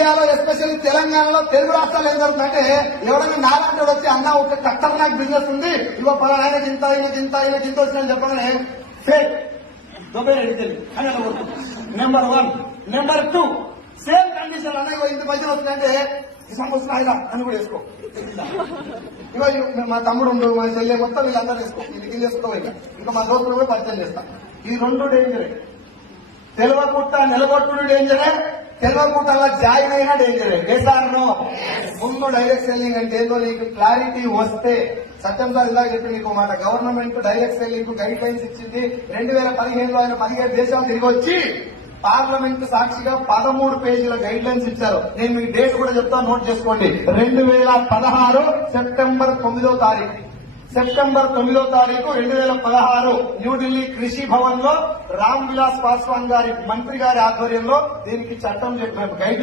ఇండియాలో ఎస్పెషల్లీ తెలంగాణలో తెలుగు రాష్ట్రాలు ఏం జరుగుతుందంటే ఎవరైనా నాలంటే వచ్చి అన్న ఒక ఖతర్నాక్ బిజినెస్ ఉంది ఇవో పలానా ఆయనకి ఇంత ఆయనకి ఇంత వచ్చిందని చెప్పగానే fake number 1. Number 2, same condition అన్న ఇంత పైసలు వస్తుందంటే సంవత్సరం ఆయన అని కూడా వేసుకో. ఇగో మా తమ్ముడు మా చెల్లె మొత్తం వీళ్ళందరూ వేసుకో, ఇది వేసుకో. ఇంకా మా దోస్తులు కూడా పరిచయం చేస్తా. ఈ 2 డేంజరే. తెలవకుట్ట నిలబొట్టుడు డేంజరే, తెలవకుట్ట అలా జాయిన్ అయినా డేంజరే. కేసార్నో ముందు డైరెక్ట్ సెల్లింగ్ అంటే ఏదో నీకు క్లారిటీ వస్తే, సత్యం సార్ ఇలా చెప్పి నీకు మాట, government direct selling guide lines ఇచ్చింది. 2015లో ఆయన 17 దేశాలు తిరిగి వచ్చి పార్లమెంట్ సాక్షిగా 13 పేజీల గైడ్ లైన్స్ ఇచ్చారు. నేను మీకు డేట్ కూడా చెప్తాను, నోట్ చేసుకోండి. 2016 సెప్టెంబర్ 9వ తారీఖు. సెప్టెంబర్ 9వ తారీఖు 2016 న్యూఢిల్లీ కృషి భవన్ లో రామ్ విలాస్ పాస్వాన్ గారి మంత్రి గారి ఆధ్వర్యంలో దీనికి చట్టం చెప్పారు. గైడ్